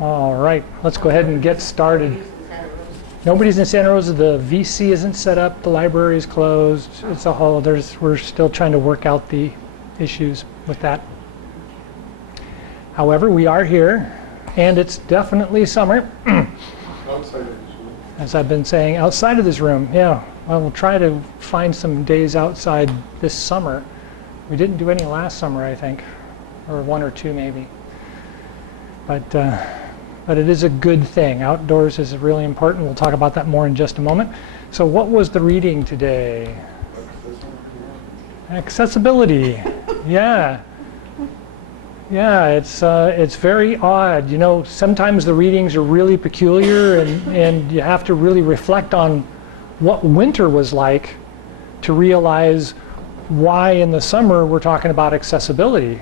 All right, let's go ahead and get started. Nobody's in Santa Rosa. The VC isn't set up. The library is closed. It's a whole. We're still trying to work out the issues with that. However, we are here, and it's definitely summer. As I've been saying, outside of this room. Yeah, well, we'll try to find some days outside this summer. We didn't do any last summer, I think, or one or two maybe. But it is a good thing. Outdoors is really important. We'll talk about that more in just a moment. So what was the reading today? Accessibility. Yeah. Yeah, it's very odd. You know, sometimes the readings are really peculiar, and you have to really reflect on what winter was like to realize why in the summer we're talking about accessibility.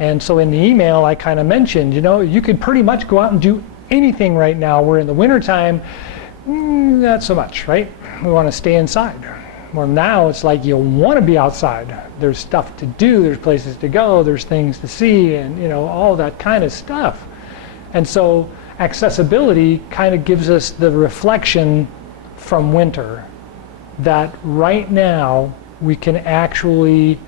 And so in the email I kind of mentioned, you know, you could pretty much go out and do anything right now, where in the wintertime, not so much, right? We want to stay inside. Well, now it's like you want to be outside. There's stuff to do, there's places to go, there's things to see, and you know, all that kind of stuff. And so accessibility kind of gives us the reflection from winter that right now we can actually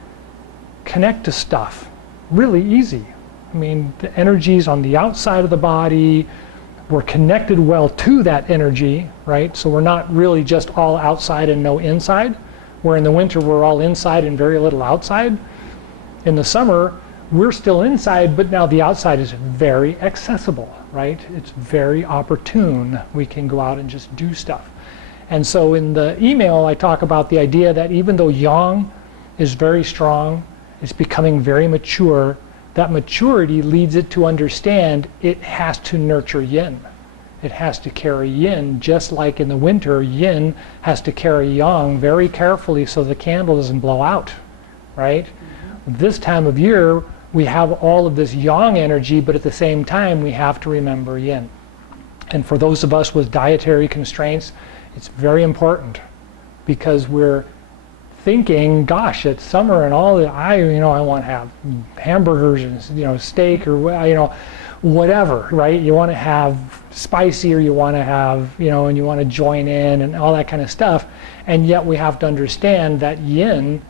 connect to stuff really easy. I mean, the energy's on the outside of the body. We're connected well to that energy, right? So we're not really just all outside and no inside. Where in the winter we're all inside and very little outside. In the summer, we're still inside, but now the outside is very accessible, right? It's very opportune. We can go out and just do stuff. And so in the email, I talk about the idea that even though yang is very strong, it's becoming very mature, that maturity leads it to understand it has to nurture yin. It has to carry yin, just like in the winter, yin has to carry yang very carefully so the candle doesn't blow out, right? Mm-hmm. This time of year, we have all of this yang energy, but at the same time, we have to remember yin. And for those of us with dietary constraints, it's very important, because we're thinking, gosh, it's summer and all that, I want to have hamburgers and, you know, steak or, you know, whatever, right? You want to have spicy, or you want to have, you know, and you want to join in and all that kind of stuff. And yet we have to understand that yin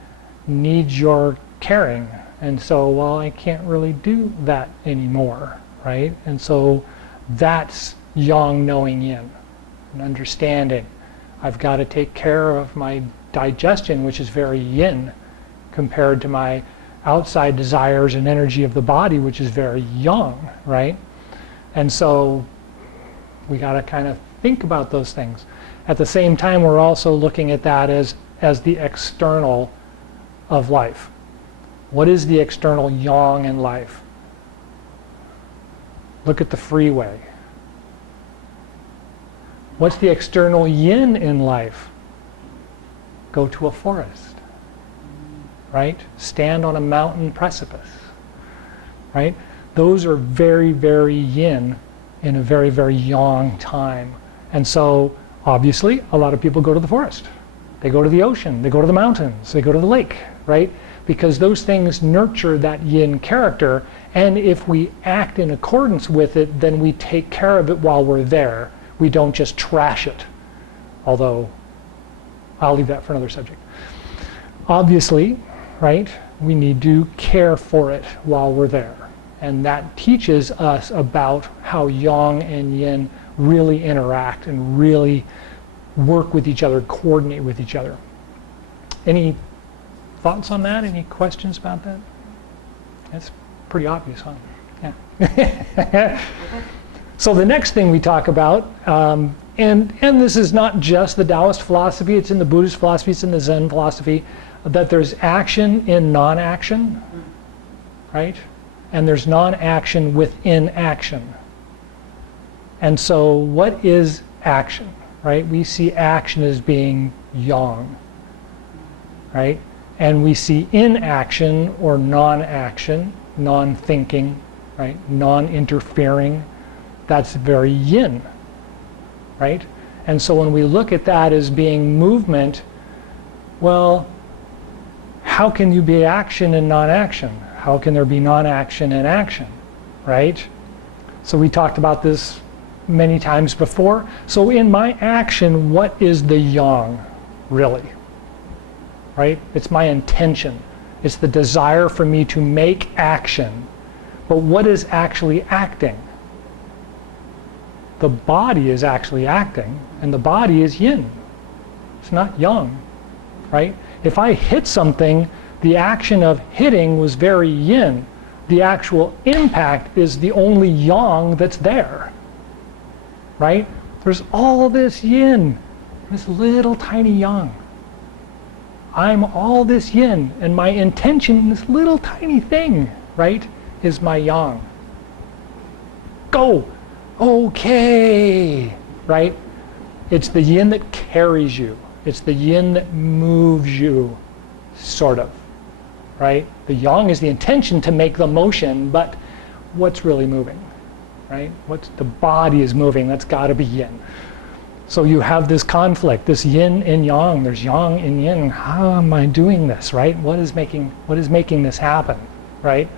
needs your caring. And so, well, I can't really do that anymore, right? And so that's yang knowing yin and understanding. I've got to take care of my digestion, which is very yin, compared to my outside desires and energy of the body, which is very yang, right? And so we got to kind of think about those things. At the same time, we're also looking at that as the external of life. What is the external yang in life? Look at the freeway. What's the external yin in life? Go to a forest, right? Stand on a mountain precipice, right? Those are very, very yin in a very, very yang time. And so, obviously, a lot of people go to the forest. They go to the ocean, they go to the mountains, they go to the lake, right? Because those things nurture that yin character, and if we act in accordance with it, then we take care of it while we're there. We don't just trash it, although I'll leave that for another subject. Obviously, right, we need to care for it while we're there. And that teaches us about how yang and yin really interact and really work with each other, coordinate with each other. Any thoughts on that? Any questions about that? That's pretty obvious, huh? Yeah. So the next thing we talk about, and this is not just the Taoist philosophy, it's in the Buddhist philosophy, it's in the Zen philosophy, that there's action in non-action, right? And there's non-action within action. And so what is action, right? We see action as being yang, right? And we see inaction or non-action, non-thinking, right? Non-interfering. That's very yin, right? And so when we look at that as being movement, well, how can you be action and non-action? How can there be non-action and action, right? So we talked about this many times before. So in my action, what is the yang, really? Right? It's my intention. It's the desire for me to make action. But what is actually acting? The body is actually acting, and the body is yin. It's not yang, right? If I hit something, the action of hitting was very yin. The actual impact is the only yang that's there, right? There's all this yin, this little tiny yang. I'm all this yin, and my intention, this little tiny thing, right, is my yang. Go! Okay! Right? It's the yin that carries you. It's the yin that moves you, sort of. Right? The yang is the intention to make the motion, but what's really moving? Right? What's the body is moving, that's got to be yin. So you have this conflict, this yin and yang. There's yang and yin. How am I doing this, right? What is making this happen, right?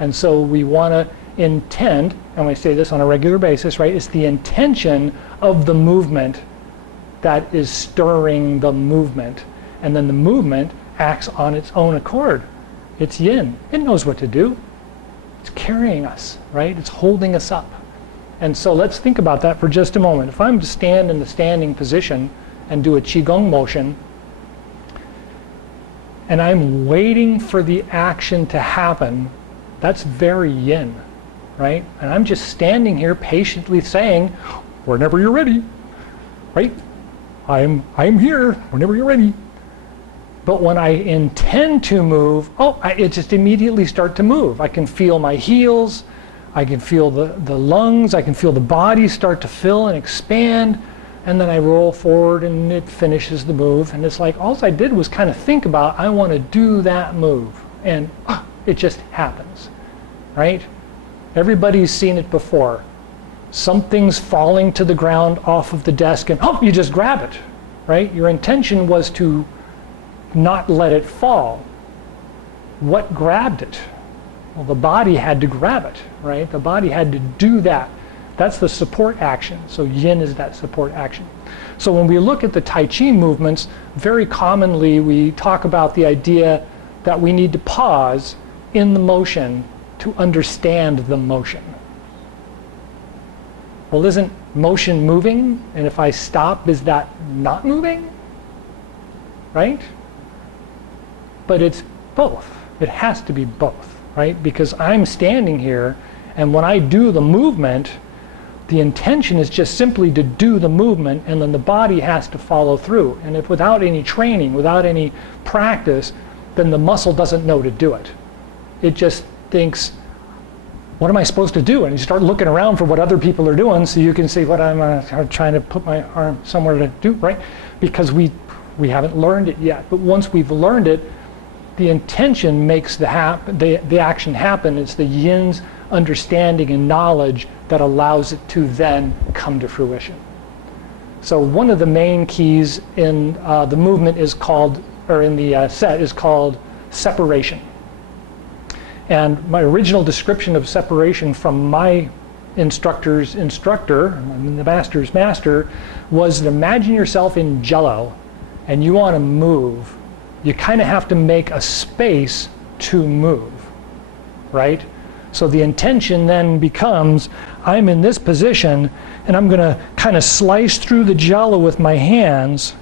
And so we want to intend, and we say this on a regular basis, right? It's the intention of the movement that is stirring the movement. And then the movement acts on its own accord. It's yin. It knows what to do. It's carrying us, right? It's holding us up. And so let's think about that for just a moment. If I'm to stand in the standing position and do a Qigong motion, and I'm waiting for the action to happen, that's very yin, right? And I'm just standing here patiently saying, whenever you're ready, right? I'm here whenever you're ready. But when I intend to move, it just immediately start to move. I can feel my heels, I can feel the lungs, I can feel the body start to fill and expand, and then I roll forward and it finishes the move. And it's like, all I did was kind of think about, I want to do that move. And it just happens, right? Everybody's seen it before. Something's falling to the ground off of the desk and you just grab it, right? Your intention was to not let it fall. What grabbed it? Well, the body had to grab it, right? The body had to do that. That's the support action. So yin is that support action. So when we look at the Tai Chi movements, very commonly we talk about the idea that we need to pause in the motion to understand the motion. Well, isn't motion moving? And if I stop, is that not moving? Right? But it's both. It has to be both. Right? Because I'm standing here, and when I do the movement, the intention is just simply to do the movement, and then the body has to follow through. And if without any training, without any practice, then the muscle doesn't know to do it. It just thinks, what am I supposed to do? And you start looking around for what other people are doing so you can see what I'm trying to put my arm somewhere to do, right? Because we haven't learned it yet. But once we've learned it, the intention makes the action happen. It's the yin's understanding and knowledge that allows it to then come to fruition. So one of the main keys in the movement is called, or in the set, is called separation. And my original description of separation from my instructor's instructor, the master's master, was to imagine yourself in Jell-O and you want to move. You kind of have to make a space to move, right? So the intention then becomes, I'm in this position and I'm going to kind of slice through the Jell-O with my hands,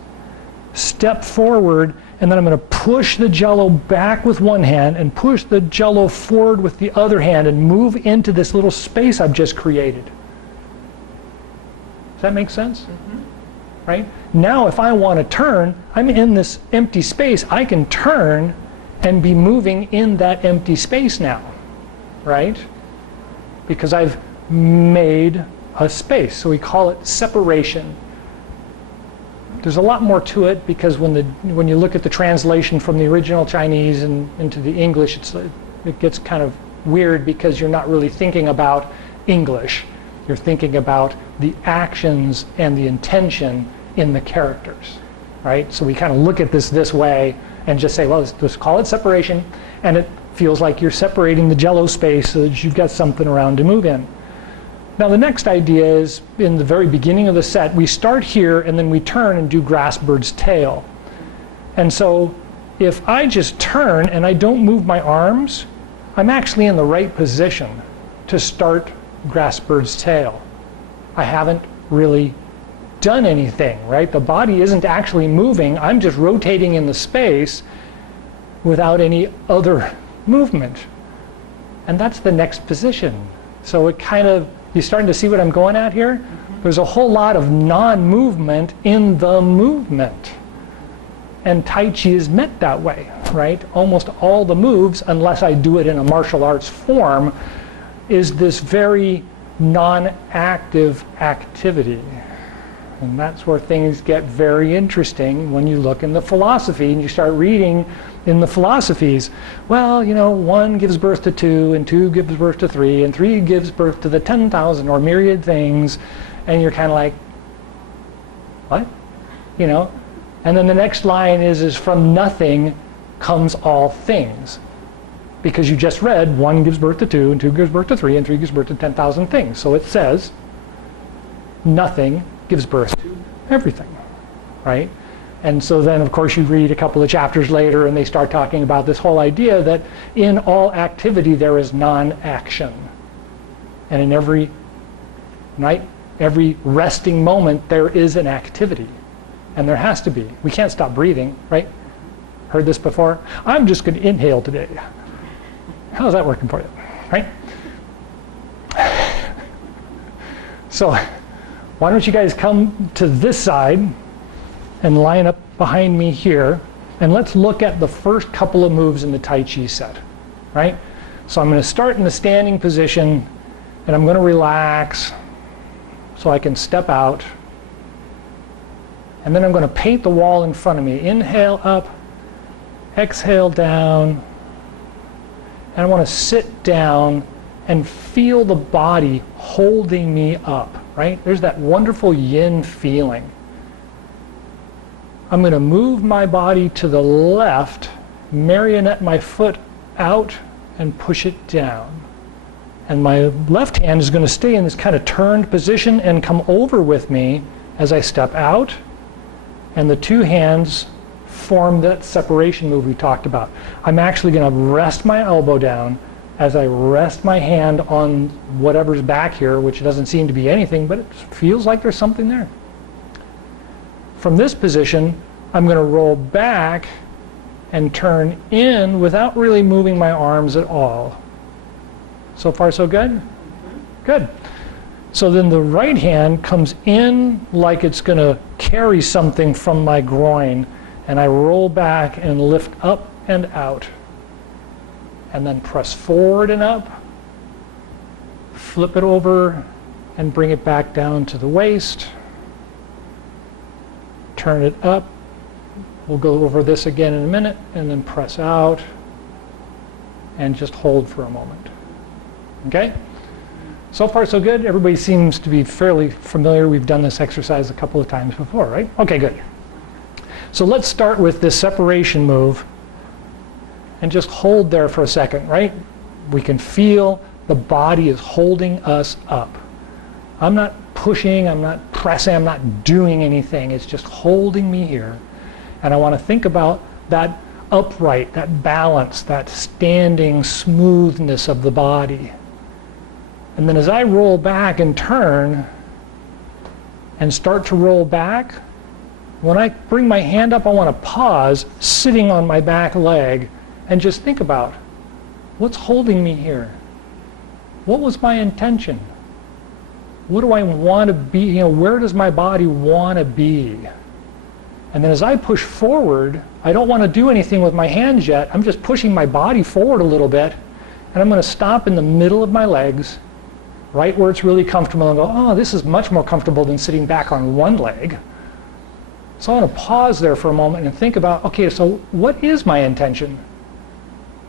step forward, and then I'm going to push the Jell-O back with one hand and push the Jell-O forward with the other hand and move into this little space I've just created. Does that make sense? Mm-hmm. Right? Now if I want to turn, I'm in this empty space. I can turn and be moving in that empty space now, right? Because I've made a space. So we call it separation. There's a lot more to it because when you look at the translation from the original Chinese and into the English, it gets kind of weird because you're not really thinking about English. You're thinking about the actions and the intention in the characters, right? So we kind of look at this way and just say, well, let's call it separation, and it feels like you're separating the jello space so that you've got something around to move in. Now the next idea is, in the very beginning of the set, we start here and then we turn and do grass bird's tail. And so if I just turn and I don't move my arms, I'm actually in the right position to start grass bird's tail. I haven't really done anything, right? The body isn't actually moving. I'm just rotating in the space without any other movement. And that's the next position. So it kind of, you starting to see what I'm going at here? Mm-hmm. There's a whole lot of non-movement in the movement. And Tai Chi is meant that way, right? Almost all the moves, unless I do it in a martial arts form, is this very non-active activity. And that's where things get very interesting when you look in the philosophy and you start reading in the philosophies. Well, you know, 1 gives birth to 2, and 2 gives birth to 3, and 3 gives birth to the 10,000 or myriad things, and you're kind of like, what? You know? And then the next line is from nothing comes all things. Because you just read 1 gives birth to 2, and 2 gives birth to 3, and 3 gives birth to 10,000 things. So it says nothing gives birth to everything, right? And so then, of course, you read a couple of chapters later and they start talking about this whole idea that in all activity there is non-action. And in every resting moment there is an activity. And there has to be. We can't stop breathing, right? Heard this before? I'm just going to inhale today. How's that working for you, right? So why don't you guys come to this side and line up behind me here, and let's look at the first couple of moves in the Tai Chi set, right? So I'm going to start in the standing position, and I'm going to relax so I can step out, and then I'm going to paint the wall in front of me. Inhale up, exhale down, and I want to sit down and feel the body holding me up, right? There's that wonderful yin feeling. I'm going to move my body to the left, marionette my foot out, and push it down. And my left hand is going to stay in this kind of turned position and come over with me as I step out. And the two hands form that separation move we talked about. I'm actually going to rest my elbow down as I rest my hand on whatever's back here, which doesn't seem to be anything, but it feels like there's something there. From this position, I'm going to roll back and turn in without really moving my arms at all. So far, so good? Good. So then the right hand comes in like it's going to carry something from my groin, and I roll back and lift up and out. And then press forward and up, flip it over, and bring it back down to the waist. Turn it up. We'll go over this again in a minute, and then press out, and just hold for a moment. Okay? So far, so good. Everybody seems to be fairly familiar. We've done this exercise a couple of times before, right? Okay, good. So let's start with this separation move and just hold there for a second, right? We can feel the body is holding us up. I'm not pushing, I'm not pressing, I'm not doing anything. It's just holding me here. And I want to think about that upright, that balance, that standing smoothness of the body. And then as I roll back and turn and start to roll back, when I bring my hand up, I want to pause, sitting on my back leg, and just think about, what's holding me here? What was my intention? What do I want to be? You know, where does my body want to be? And then as I push forward, I don't want to do anything with my hands yet. I'm just pushing my body forward a little bit, and I'm going to stop in the middle of my legs, right where it's really comfortable, and go, oh, this is much more comfortable than sitting back on one leg. So I want to pause there for a moment and think about, okay, so what is my intention?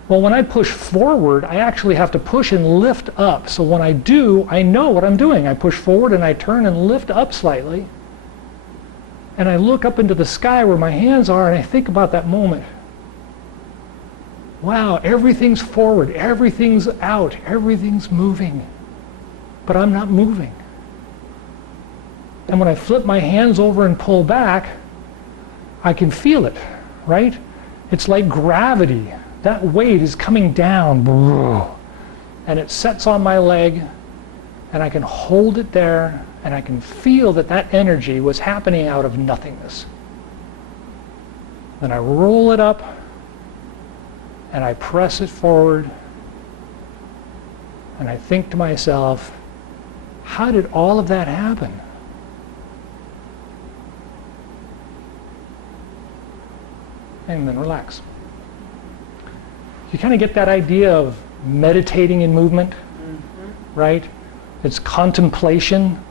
Well, when I push forward, I actually have to push and lift up. So when I do, I know what I'm doing. I push forward and I turn and lift up slightly. And I look up into the sky where my hands are, and I think about that moment. Wow, everything's forward, everything's out, everything's moving, but I'm not moving. And when I flip my hands over and pull back, I can feel it, right? It's like gravity. That weight is coming down, and it sets on my leg, and I can hold it there, and I can feel that that energy was happening out of nothingness. Then I roll it up, and I press it forward, and I think to myself, how did all of that happen? And then relax. You kind of get that idea of meditating in movement, right? It's contemplation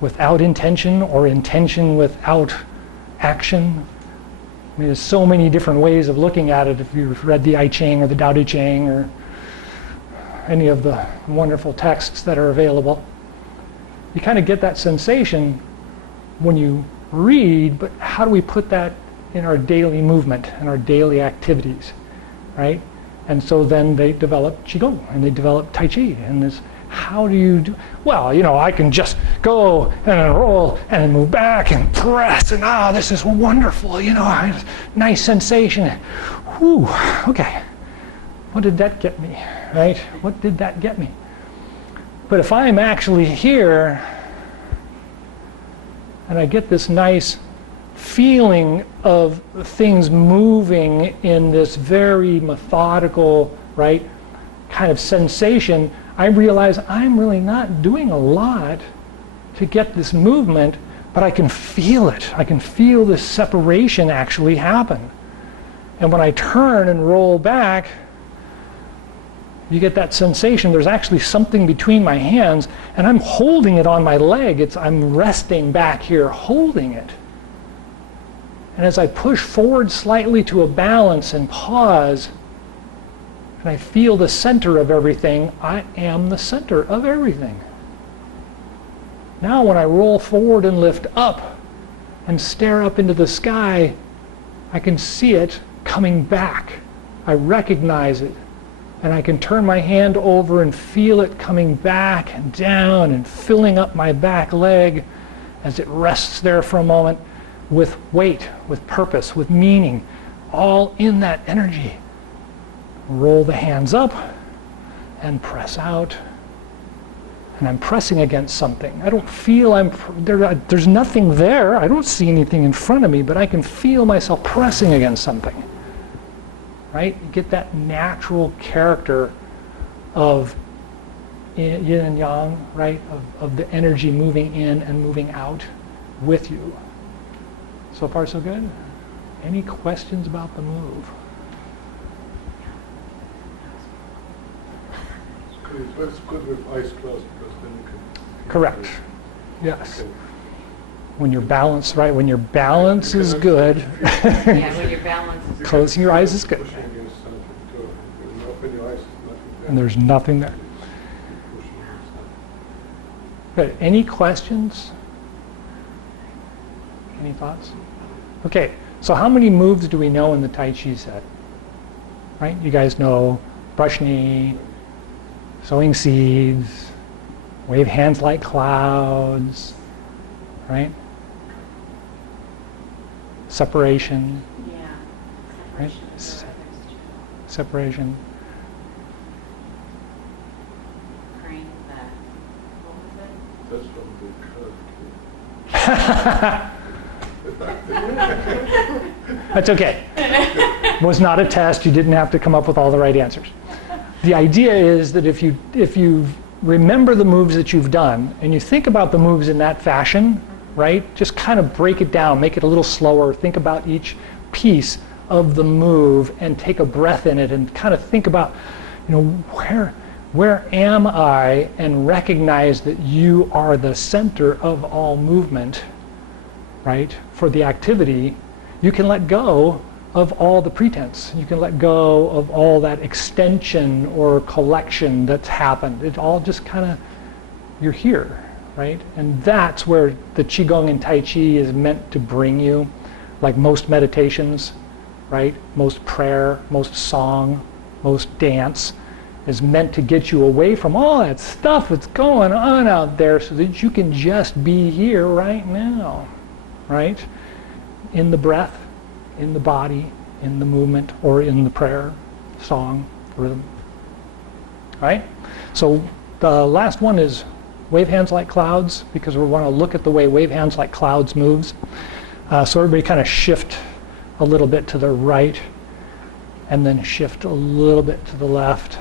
without intention, or intention without action. I mean, there's so many different ways of looking at it if you've read the I Ching or the Tao Te Ching or any of the wonderful texts that are available. You kind of get that sensation when you read, but how do we put that in our daily movement and our daily activities, right? And so then they develop Qigong and they develop Tai Chi, and this, how do you do? Well, you know, I can just go and roll and move back and press, and this is wonderful, you know, nice sensation. Whew, okay, what did that get me, right? What did that get me? But if I'm actually here and I get this nice feeling of things moving in this very methodical, right, kind of sensation, I realize I'm really not doing a lot to get this movement, but I can feel it. I can feel this separation actually happen. And when I turn and roll back, you get that sensation. There's actually something between my hands, and I'm holding it on my leg. I'm resting back here, holding it. And as I push forward slightly to a balance and pause, and I feel the center of everything, I am the center of everything. Now when I roll forward and lift up and stare up into the sky, I can see it coming back. I recognize it. And I can turn my hand over and feel it coming back and down and filling up my back leg as it rests there for a moment, with weight, with purpose, with meaning, all in that energy. Roll the hands up and press out. And I'm pressing against something. I don't feel there's nothing there. I don't see anything in front of me, but I can feel myself pressing against something. Right? You get that natural character of yin and yang, right? Of the energy moving in and moving out with you. So far, so good? Any questions about the move? It's good with eyes closed because then you can... Correct. Yes. Okay. When your balance, right, when your balance is good. Yeah, when your balance is good. Closing your eyes is good. And there's nothing there. Good. Any questions? Any thoughts? Okay, so how many moves do we know in the Tai Chi set? Right? You guys know brush knee, sowing seeds, wave hands like clouds, right? Separation. Yeah. Right? Separation. Crane that. What was it? That's from the That's okay. It was not a test. You didn't have to come up with all the right answers. The idea is that if you remember the moves that you've done and you think about the moves in that fashion, right? Just kind of break it down, make it a little slower. Think about each piece of the move and take a breath in it and kind of think about, you know, where am I, and recognize that you are the center of all movement, right? For the activity, you can let go of all the pretense. You can let go of all that extension or collection that's happened. It all just kind of, you're here, right? And that's where the Qigong and Tai Chi is meant to bring you, like most meditations, right? Most prayer, most song, most dance is meant to get you away from all that stuff that's going on out there so that you can just be here right now, right? In the breath, in the body, in the movement, or in the prayer, song, rhythm, right? So the last one is wave hands like clouds, because we want to look at the way wave hands like clouds moves. So everybody kind of shift a little bit to the right, and then shift a little bit to the left.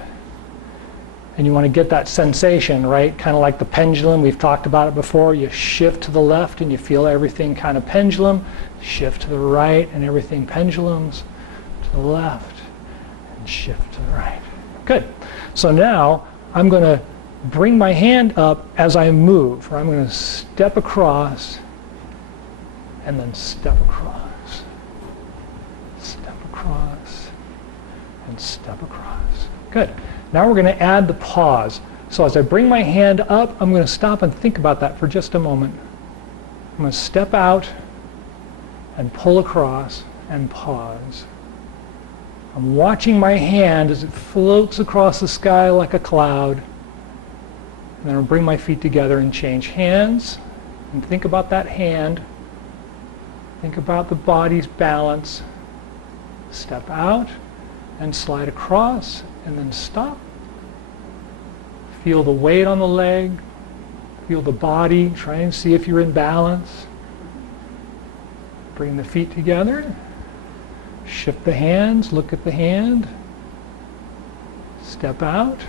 And you want to get that sensation, right? Kind of like the pendulum. We've talked about it before. You shift to the left and you feel everything kind of pendulum. Shift to the right and everything pendulums to the left, and shift to the right. Good. So now I'm going to bring my hand up as I move. Or I'm going to step across and then step across. Step across and step across. Good. Now we're going to add the pause. So as I bring my hand up, I'm going to stop and think about that for just a moment. I'm going to step out and pull across and pause. I'm watching my hand as it floats across the sky like a cloud. And then I'll bring my feet together and change hands. And think about that hand. Think about the body's balance. Step out and slide across and then stop. Feel the weight on the leg. Feel the body. Try and see if you're in balance. Bring the feet together. Shift the hands. Look at the hand. Step out.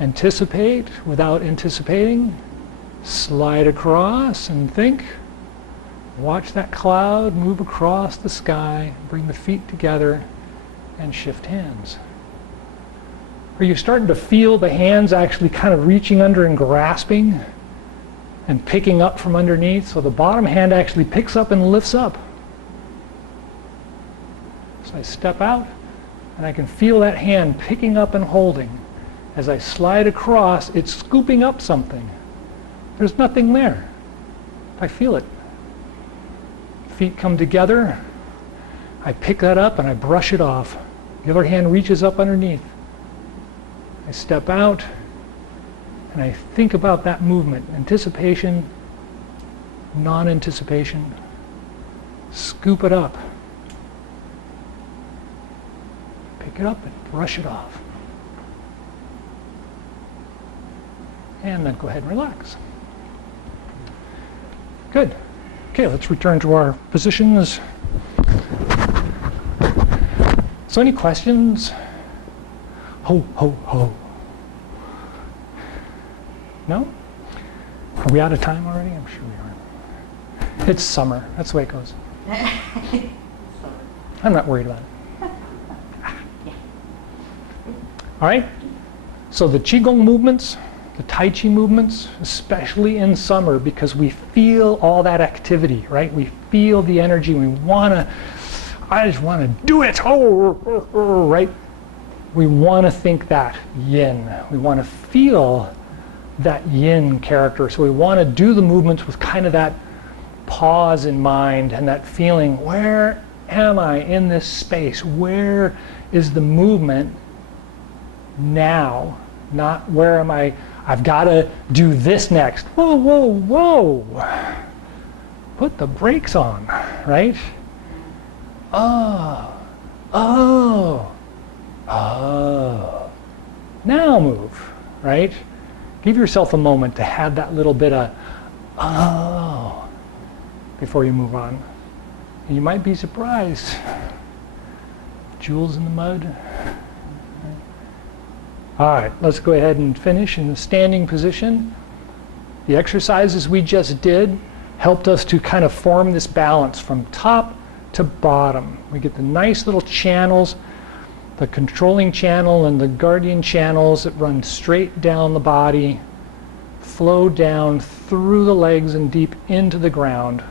Anticipate without anticipating. Slide across and think. Watch that cloud move across the sky. Bring the feet together and shift hands. Are you starting to feel the hands actually kind of reaching under and grasping and picking up from underneath? So the bottom hand actually picks up and lifts up. So I step out and I can feel that hand picking up and holding. As I slide across, it's scooping up something. There's nothing there. I feel it. Feet come together. I pick that up and I brush it off. The other hand reaches up underneath. I step out and I think about that movement. Anticipation, non-anticipation. Scoop it up. Pick it up and brush it off. And then go ahead and relax. Good. Okay, let's return to our positions. So any questions? Ho, ho, ho. No? Are we out of time already? I'm sure we are. It's summer. That's the way it goes. I'm not worried about it. All right? So the Qigong movements, the Tai Chi movements, especially in summer, because we feel all that activity, right? We feel the energy. I just want to do it, right? We want to think that yin. We want to feel that yin character. So we want to do the movements with kind of that pause in mind and that feeling, where am I in this space? Where is the movement now? Not where am I? I've got to do this next. Whoa, whoa, whoa. Put the brakes on, right? Oh, oh, oh. Now move, right? Give yourself a moment to have that little bit of oh before you move on. And you might be surprised. Jewels in the mud. All right, let's go ahead and finish in the standing position. The exercises we just did helped us to kind of form this balance from top to bottom. We get the nice little channels, the controlling channel and the guardian channels that run straight down the body, flow down through the legs and deep into the ground.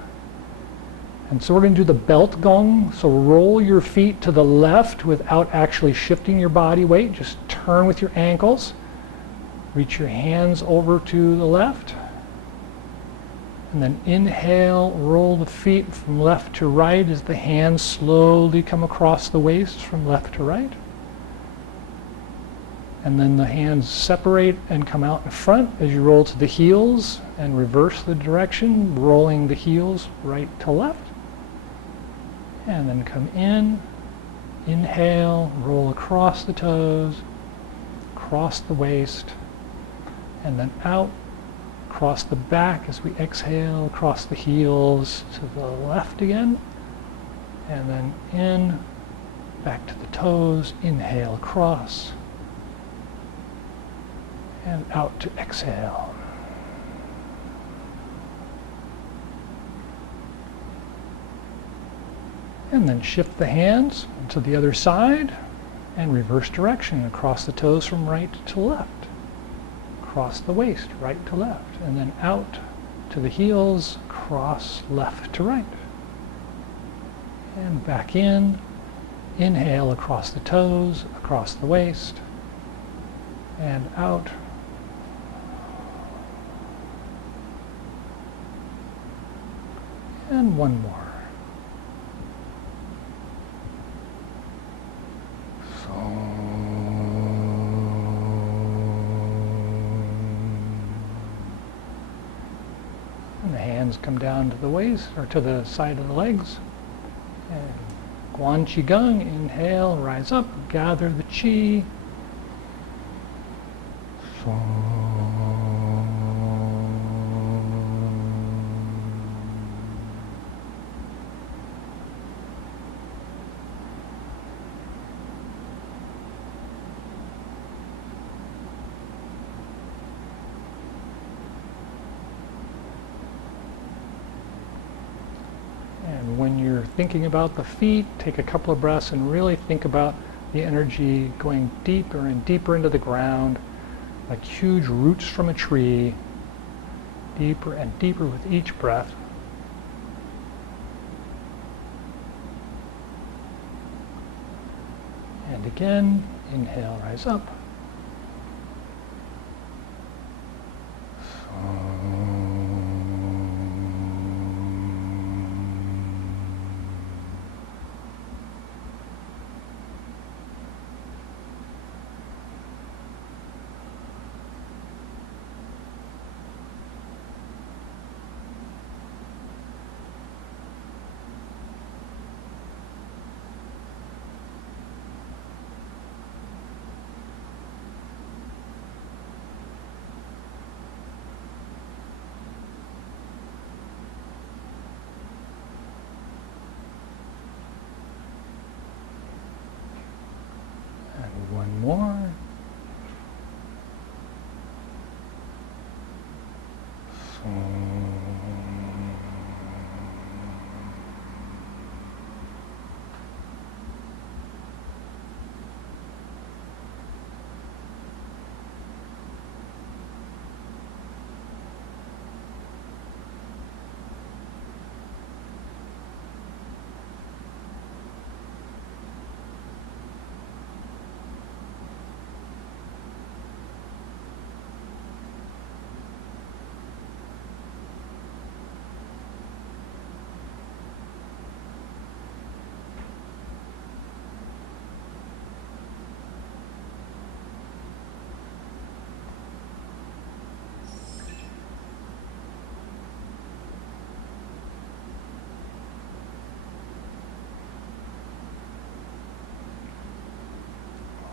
And so we're going to do the belt gong. So roll your feet to the left without actually shifting your body weight. Just turn with your ankles. Reach your hands over to the left. And then inhale, roll the feet from left to right as the hands slowly come across the waist from left to right. And then the hands separate and come out in front as you roll to the heels and reverse the direction, rolling the heels right to left. And then come in, inhale, roll across the toes, across the waist, and then out, across the back as we exhale, across the heels to the left again, and then in, back to the toes, inhale across, and out to exhale. And then shift the hands to the other side and reverse direction across the toes from right to left. Across the waist, right to left. And then out to the heels, cross left to right. And back in. Inhale across the toes, across the waist. And out. And one more. And the hands come down to the waist or to the side of the legs. And Chi Gung, inhale, rise up, gather the chi. And when you're thinking about the feet, take a couple of breaths and really think about the energy going deeper and deeper into the ground, like huge roots from a tree, deeper and deeper with each breath. And again, inhale, rise up. One more.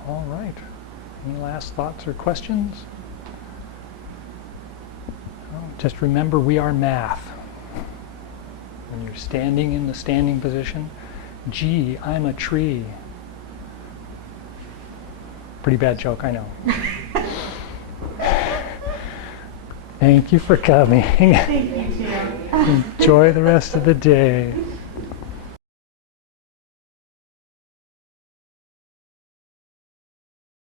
All right. Any last thoughts or questions? Just remember, we are math. When you're standing in the standing position, gee, I'm a tree. Pretty bad joke, I know. Thank you for coming. Thank you, Tim. Enjoy the rest of the day.